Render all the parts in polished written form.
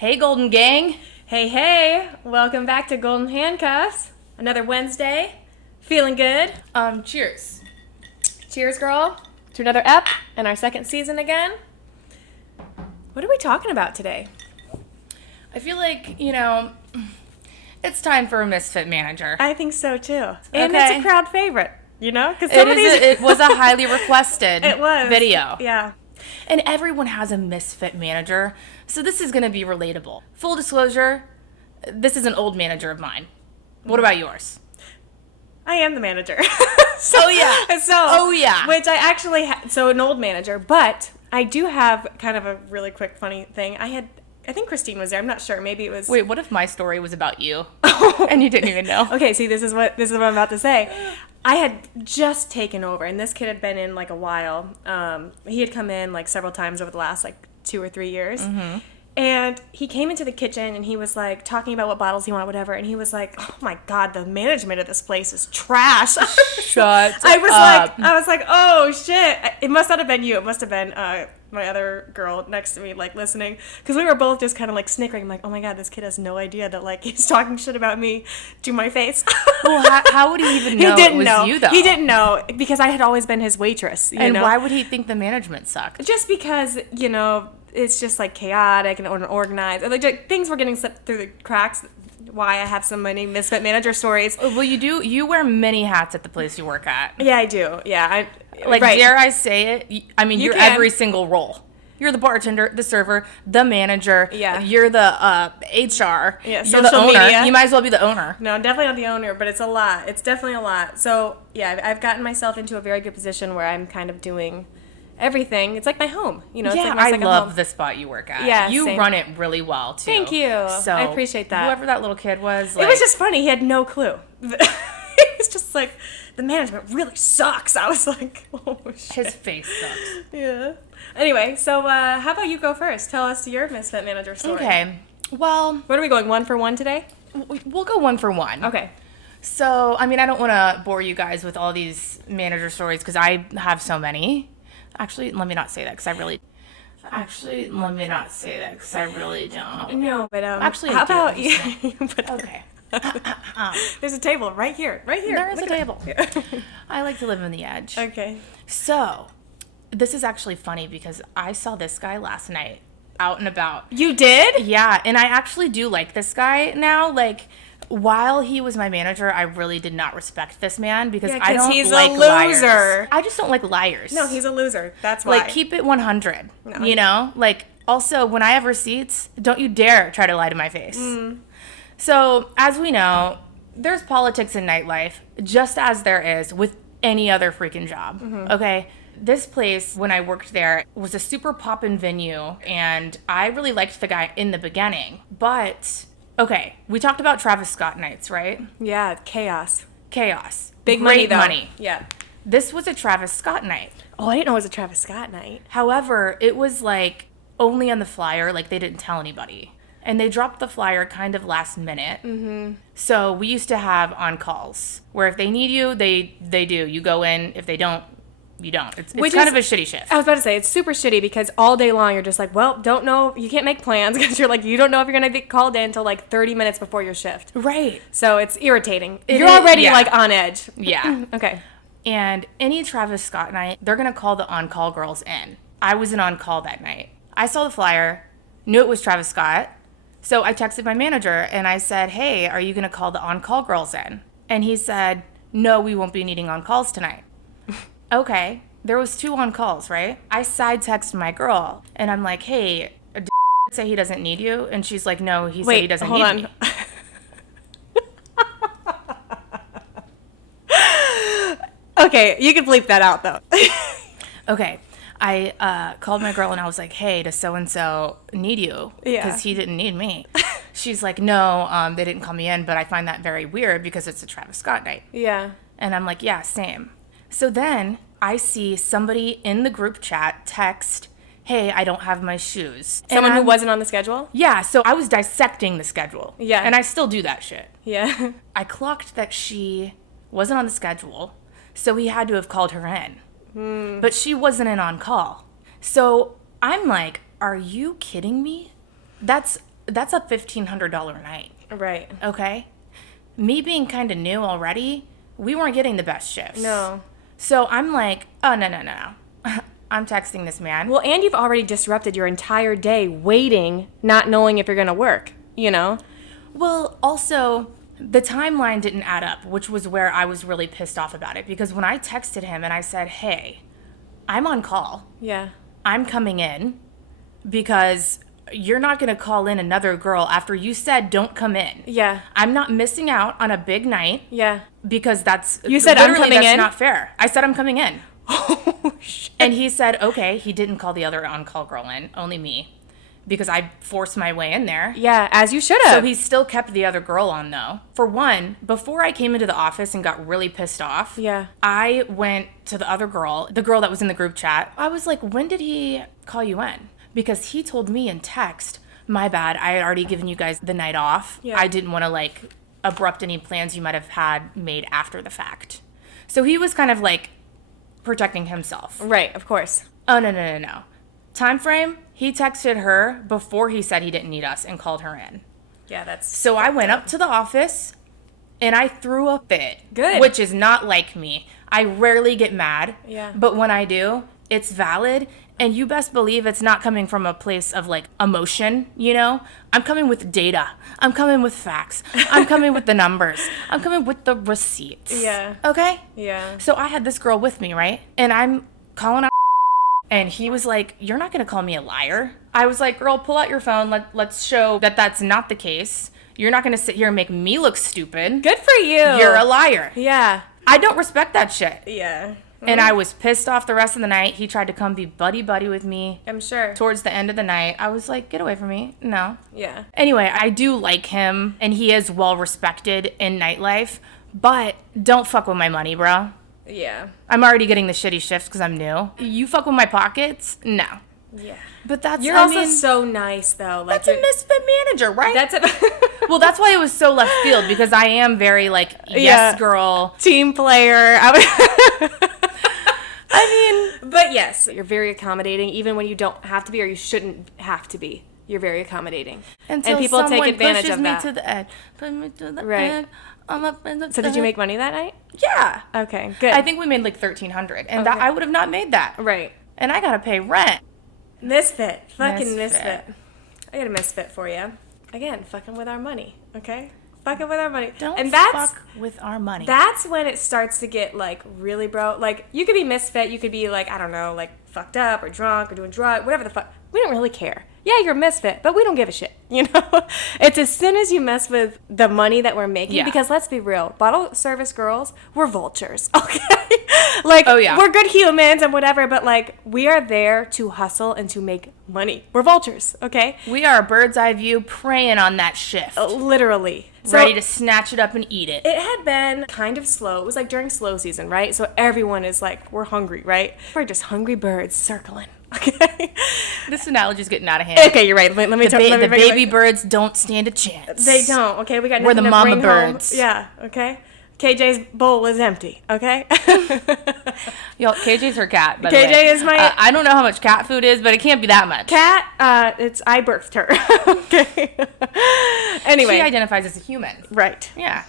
Hey, Golden Gang. Hey, welcome back to Golden Handcuffs. Another Wednesday. Feeling good. Cheers. Cheers, girl, to another ep and our second season again. What are we talking about today? I feel like, it's time for a Misfit manager. I think so too. And Okay. it's a crowd favorite, Because It was a highly requested It was. video. Yeah. And everyone has a Misfit manager, so this is going to be relatable. Full disclosure, this is an old manager of mine. What about yours? I am the manager. Oh, yeah. Which I actually so an old manager, but I do have kind of a really quick funny thing. I think Christine was there. I'm not sure. Maybe it was. Wait, what if my story was about you and you didn't even know? Okay, see, this is what I'm about to say. I had just taken over, and this kid had been in like a while. He had come in like several times over the last like 2 or 3 years. Mm-hmm. And he came into the kitchen and he was like talking about what bottles he wanted, whatever. And he was like, "Oh my God, the management of this place is trash." Shut I up. was like, "Oh shit!" It must not have been you. It must have been my other girl next to me, like listening, because we were both just kind of like snickering. I'm like, "Oh my God, this kid has no idea that like he's talking shit about me to my face." Well, how would he even know He didn't it was know. you, though? He didn't know because I had always been his waitress. And why would he think the management sucked? Just because, it's just like chaotic and unorganized. Like, things were getting slipped through the cracks. Why I have so many Misfit manager stories. Well, you wear many hats at the place you work at. Yeah, I do. Yeah, Dare I say it? I mean, you're can. every single role. You're the bartender, the server, the manager. Yeah. You're the HR. Yeah, you're the social owner. media. You might as well be the owner. No, definitely not the owner, but it's a lot. It's definitely a lot. So, yeah, I've gotten myself into a very good position where I'm kind of doing everything. It's like my home. It's Yeah, like my I second love home. the spot you work at. Yeah, you same. run it really well, too. Thank you. So, I appreciate that. Whoever that little kid was. It was just funny. He had no clue. It was just like, the management really sucks. I was like, oh, shit. His face sucks. Yeah. Anyway, so how about you go first? Tell us your Misfit manager story. Okay. Well, What are we going, 1 for 1 today? we'll go 1 for 1. Okay. So, I mean, I don't want to bore you guys with all these manager stories because I have so many. Actually, let me not say that because I really... don't. No, but Actually, how I do. about I'm you? just Okay. There's a table right here. There is a Look at table. that. I like to live on the edge. Okay. So, this is actually funny because I saw this guy last night out and about. You did? Yeah, and I actually do like this guy now. Like, while he was my manager, I really did not respect this man because I don't he's like a liars. loser. I just don't like liars. No, he's a loser. That's why. Like, keep it 100, No. Like, also, when I have receipts, don't you dare try to lie to my face. So, as we know, there's politics in nightlife, just as there is with any other freaking job, okay? This place, when I worked there, was a super poppin' venue, and I really liked the guy in the beginning. But, okay, we talked about Travis Scott nights, right? Yeah, chaos. Chaos. Big Great money, though. money. Yeah. This was a Travis Scott night. Oh, I didn't know it was a Travis Scott night. However, it was like only on the flyer, like they didn't tell anybody. And they dropped the flyer kind of last minute. Mm-hmm. So we used to have on-calls where if they need you, they do. You go in. If they don't, you don't. It's kind of a shitty shift. I was about to say, it's super shitty because all day long you're just like, well, don't know. You can't make plans because you're like, you don't know if you're going to be called in until like 30 minutes before your shift. Right. So it's irritating. It You're is, already yeah. like on edge. Yeah. Okay. And any Travis Scott night, they're going to call the on-call girls in. I wasn't on call that night. I saw the flyer, knew it was Travis Scott. So I texted my manager and I said, hey, are you going to call the on-call girls in? And he said, no, we won't be needing on-calls tonight. Okay. There was 2 on-calls, right? I side texted my girl and I'm like, hey, did say he doesn't need you? And she's like, no, he said he doesn't need me. Okay, you can bleep that out though. Okay. I called my girl and I was like, hey, does so-and-so need you? Yeah. Because he didn't need me. She's like, no, they didn't call me in, but I find that very weird because it's a Travis Scott night. Yeah. And I'm like, yeah, same. So then I see somebody in the group chat text, hey, I don't have my shoes. Someone who wasn't on the schedule? Yeah, so I was dissecting the schedule. Yeah. And I still do that shit. Yeah. I clocked that she wasn't on the schedule, so he had to have called her in. But she wasn't in on call. So I'm like, are you kidding me? That's that's a $1,500 night. Right. Okay? Me being kind of new already, we weren't getting the best shifts. No. So I'm like, oh, no. I'm texting this man. Well, and you've already disrupted your entire day waiting, not knowing if you're going to work, you know? Well, also, the timeline didn't add up, which was where I was really pissed off about it. Because when I texted him and I said, hey, I'm on call. Yeah. I'm coming in because you're not going to call in another girl after you said don't come in. Yeah. I'm not missing out on a big night. Yeah. Because that's... You said I'm coming that's in? not fair. I said I'm coming in. Oh, shit. And he said, okay. He didn't call the other on-call girl in, only me. Because I forced my way in there. Yeah, as you should have. So he still kept the other girl on, though. For one, before I came into the office and got really pissed off, Yeah. I went to the other girl, the girl that was in the group chat. I was like, when did he call you in? Because he told me in text, my bad, I had already given you guys the night off. Yeah. I didn't want to, like, abrupt any plans you might have had made after the fact. So he was kind of, like, protecting himself. Right, of course. Oh, no. Time frame, he texted her before he said he didn't need us and called her in. Yeah, that's... So I went up to the office and I threw a fit. Good. Which is not like me. I rarely get mad. Yeah. But when I do, it's valid. And you best believe it's not coming from a place of like emotion, you know? I'm coming with data. I'm coming with facts. I'm coming with the numbers. I'm coming with the receipts. Yeah. Okay? Yeah. So I had this girl with me, right? And I'm calling out. And he was like, you're not going to call me a liar. I was like, girl, pull out your phone. Let's show that that's not the case. You're not going to sit here and make me look stupid. Good for you. You're a liar. Yeah. I don't respect that shit. Yeah. And I was pissed off the rest of the night. He tried to come be buddy-buddy with me. I'm sure. Towards the end of the night, I was like, get away from me. No. Yeah. Anyway, I do like him, and he is well-respected in nightlife. But don't fuck with my money, bro. Yeah. I'm already getting the shitty shifts because I'm new. You fuck with my pockets? No. Yeah. But that's... You're also so nice, though. Like, That's a misfit manager, right? That's it. Well, that's why it was so left field, because I am very, like, yes, girl. Team player. I mean, but yes, you're very accommodating, even when you don't have to be or you shouldn't have to be. You're very accommodating. Until and people take advantage pushes of that. me to the edge. Put me to the Right. edge. I'm up in the So did you make money that night? Yeah. Okay, good. I think we made like $1,300, and that Okay. I would have not made that. Right. And I gotta pay rent. Misfit. Fucking Misfit. misfit. I got a misfit for you. Again, fucking with our money, okay? Fucking with our money. Don't and that's, fuck with our money. That's when it starts to get, like, really bro. Like, you could be misfit. You could be, like, I don't know, like, fucked up or drunk or doing drugs, whatever the fuck. We don't really care. Yeah, you're a misfit, but we don't give a shit, you know? It's as soon as you mess with the money that we're making, Yeah. because let's be real, bottle service girls, we're vultures, okay? Like, Oh, yeah. we're good humans and whatever, but, like, we are there to hustle and to make money. We're vultures, okay? We are a bird's eye view preying on that shift. Literally. So, ready to snatch it up and eat it. it had been kind of slow. It was like during slow season, right? So everyone is like, we're hungry, right? We're just hungry birds circling. Okay. This analogy's getting out of hand. Okay, you're right. Let me The, tell you. the baby birds don't stand a chance. They don't. Okay, we got We're nothing the to mama bring home. birds. Yeah. Okay. KJ's bowl is empty. Okay. Yo, KJ's her cat, by the KJ way. is my- I don't know how much cat food is, but it can't be that much. Cat. I birthed her. Okay. Anyway. She identifies as a human. Right. Yeah.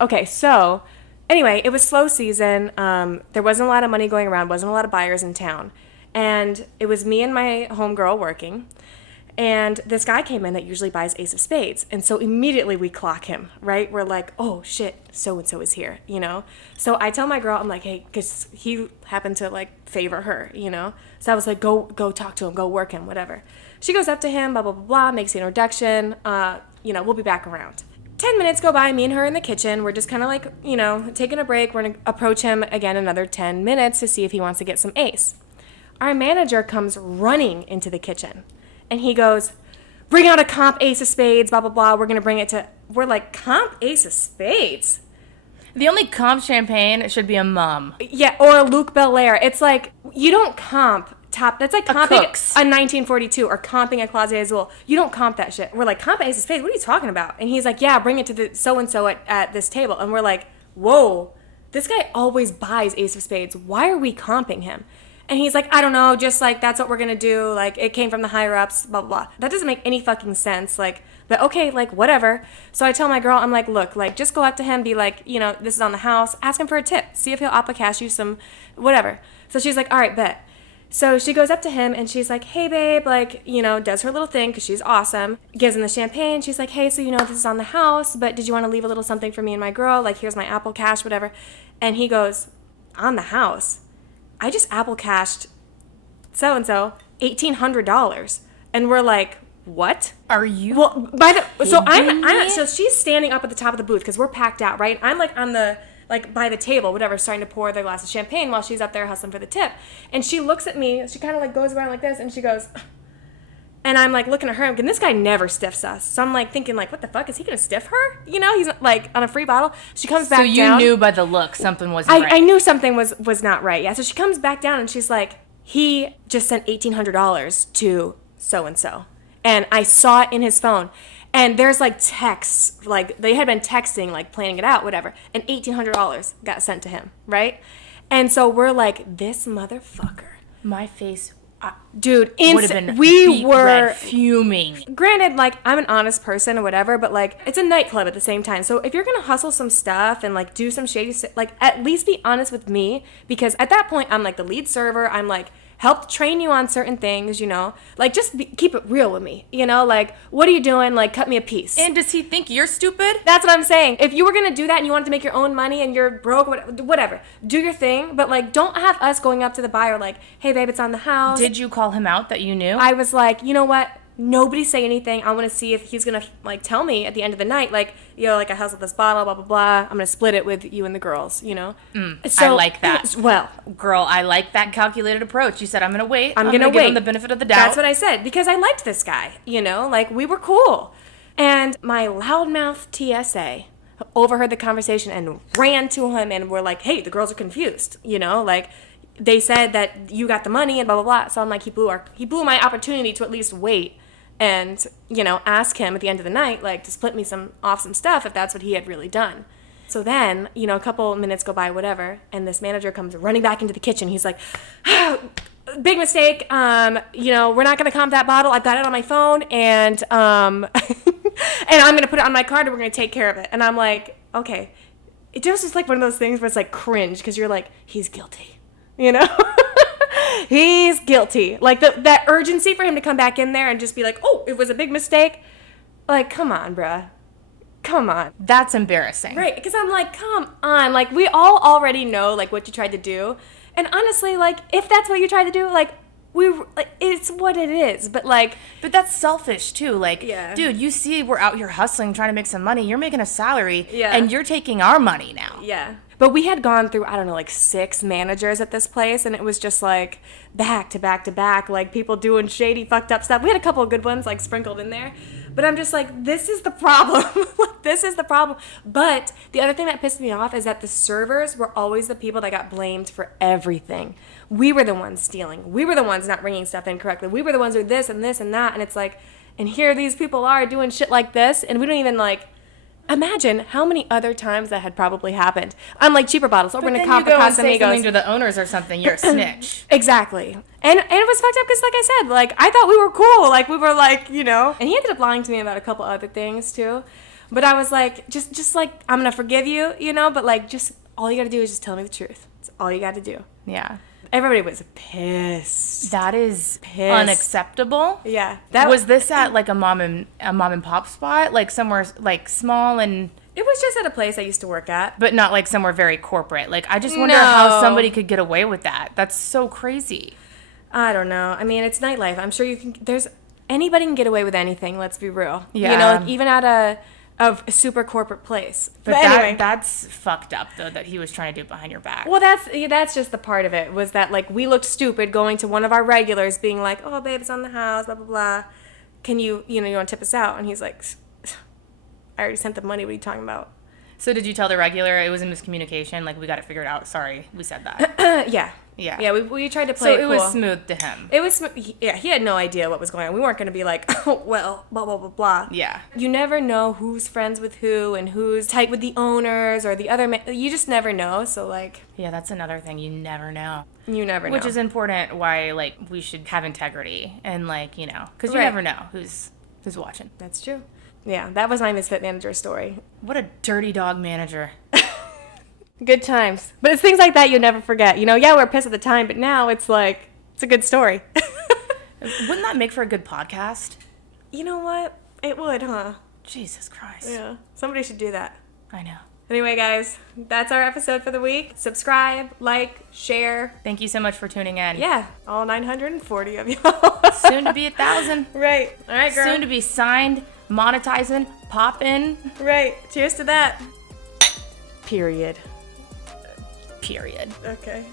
Okay, so anyway, it was slow season. There wasn't a lot of money going around, wasn't a lot of buyers in town. And it was me and my homegirl working. And this guy came in that usually buys Ace of Spades. And so immediately we clock him, right? We're like, oh shit, so-and-so is here, you know? So I tell my girl, I'm like, hey, because he happened to like favor her, you know? So I was like, go talk to him, go work him, whatever. She goes up to him, blah, blah, blah, blah, makes the introduction. We'll be back around. 10 minutes go by, me and her in the kitchen. We're just kind of like, taking a break. We're going to approach him again another 10 minutes to see if he wants to get some Ace. Our manager comes running into the kitchen. And he goes, bring out a comp Ace of Spades, blah, blah, blah. We're going to bring it to... We're like, comp Ace of Spades? The only comp champagne should be a mum. Yeah, or a Luke Belaire. It's like, you don't comp top... That's like comping Cook's. a 1942 or comping a Closet Azul. You don't comp that shit. We're like, comp Ace of Spades? What are you talking about? And he's like, yeah, bring it to the so-and-so at this table. And we're like, whoa, this guy always buys Ace of Spades. Why are we comping him? And he's like, I don't know, just like, that's what we're gonna do. Like, it came from the higher ups, blah, blah, blah. That doesn't make any fucking sense. Like, but okay, like, whatever. So I tell my girl, I'm like, look, like, just go up to him, be like, you know, this is on the house, ask him for a tip, see if he'll Apple Cash you some, whatever. So she's like, all right, bet. So she goes up to him and she's like, hey, babe, like, you know, does her little thing because she's awesome. Gives him the champagne. She's like, hey, so, you know, this is on the house, but did you want to leave a little something for me and my girl? Like, here's my Apple Cash, whatever. And he goes, on the house? I just Apple Cashed so-and-so $1,800. And we're like, what? Are you? Well, so she's standing up at the top of the booth because we're packed out, right? I'm like on the, like by the table, whatever, starting to pour their glass of champagne while she's up there hustling for the tip. And she looks at me, she kind of like goes around like this, and she goes, and I'm like looking at her, and this guy never stiffs us. So I'm like thinking, like, what the fuck, is he gonna stiff her? You know, he's like on a free bottle. She comes back down. So you knew by the look something wasn't right. I knew something was not right, yeah. So she comes back down and she's like, he just sent $1,800 to so-and-so. And I saw it in his phone. And there's like texts, like they had been texting, like planning it out, whatever. And $1,800 got sent to him, right? And so we're like, this motherfucker. My face, dude, would have been beet red, fuming. Granted, like I'm an honest person or whatever, but like it's a nightclub at the same time. So if you're gonna hustle some stuff and like do some shady stuff, like at least be honest with me, because at that point I'm like the lead server. I'm like helped train you on certain things, you know, like just keep it real with me, you know, like what are you doing? Like cut me a piece. And does he think you're stupid? That's what I'm saying. If you were gonna do that and you wanted to make your own money and you're broke, whatever, do your thing. But like, don't have us going up to the buyer like, hey babe, it's on the house. Did you call him out that you knew? I was like, you know what? Nobody say anything. I want to see if he's gonna like tell me at the end of the night, like, yo, like I hustled this bottle, blah blah blah. I'm gonna split it with you and the girls, you know. I like that. Well, girl, I like that calculated approach. You said I'm gonna wait. I'm gonna give him the benefit of the doubt. That's what I said because I liked this guy, you know, like we were cool. And my loudmouth TSA overheard the conversation and ran to him and were like, hey, the girls are confused, you know, like. They said that you got the money and blah blah blah. So I'm like, he blew my opportunity to at least wait and, you know, ask him at the end of the night, like, to split me some stuff if that's what he had really done. So then, you know, a couple minutes go by, whatever, and this manager comes running back into the kitchen. He's like, big mistake. You know, we're not gonna comp that bottle. I've got it on my phone, and and I'm gonna put it on my card, and we're gonna take care of it. And I'm like, okay. It was just like one of those things where it's like cringe because you're like, he's guilty. You know, he's guilty. Like that urgency for him to come back in there and just be like, oh, it was a big mistake. Like, come on, bruh. Come on. That's embarrassing. Right. Because I'm like, come on. Like, we all already know, like, what you tried to do. And honestly, like, if that's what you tried to do, like, it's what it is. But, like. But that's selfish, too. Like, yeah. Dude, you see we're out here hustling, trying to make some money. You're making a salary. Yeah. And you're taking our money now. Yeah. But we had gone through, I don't know, like 6 managers at this place, and it was just like back to back to back, like people doing shady, fucked up stuff. We had a couple of good ones like sprinkled in there, but I'm just like, this is the problem. This is the problem. But the other thing that pissed me off is that the servers were always the people that got blamed for everything. We were the ones stealing. We were the ones not bringing stuff in correctly. We were the ones with this and this and that, and it's like, and here these people are doing shit like this, and we don't even like. Imagine how many other times that had probably happened. Unlike cheaper bottles, open a cup of Casamigos. Say something to the owners or something. You're a snitch. Exactly. And it was fucked up because, like I said, like I thought we were cool. Like we were like, you know. And he ended up lying to me about a couple other things too. But I was like, just like I'm gonna forgive you, you know. But like, just all you gotta do is just tell me the truth. That's all you gotta do. Yeah. Everybody was pissed. That is unacceptable. Yeah. Was this at like a mom and pop spot, like somewhere like small and? It was just at a place I used to work at, but not like somewhere very corporate. Like I just wonder how somebody could get away with that. That's so crazy. I don't know. I mean, it's nightlife. I'm sure you can. Anybody can get away with anything. Let's be real. Yeah. You know, like, even at a super corporate place. But anyway. That's fucked up though that he was trying to do it behind your back. Well, that's just the part of it, was that like we looked stupid going to one of our regulars being like, oh babe, it's on the house, blah blah blah. Can you want to tip us out? And he's like, I already sent the money. What are you talking about? So did you tell the regular it was a miscommunication? Like, we got it figured out. Sorry, we said that. Yeah. Yeah. Yeah, we tried to play So it it cool. was smooth to him. It was, yeah, he had no idea what was going on. We weren't going to be like, oh, well, blah, blah, blah, blah. Yeah. You never know who's friends with who and who's tight with the owners or the other, you just never know. So, like. Yeah, that's another thing. You never know. You never know. Which is important why, like, we should have integrity and, like, you know, because you Right. never know who's watching. That's true. Yeah, that was my Misfit manager story. What a dirty dog manager. Good times. But it's things like that you'll never forget. You know, yeah, we're pissed at the time, but now it's like, it's a good story. Wouldn't that make for a good podcast? You know what? It would, huh? Jesus Christ. Yeah. Somebody should do that. I know. Anyway, guys, that's our episode for the week. Subscribe, like, share. Thank you so much for tuning in. Yeah, all 940 of y'all. Soon to be 1,000. Right. All right, girl. Soon to be signed, monetizing, popping. Right. Cheers to that. Period. Period. Okay.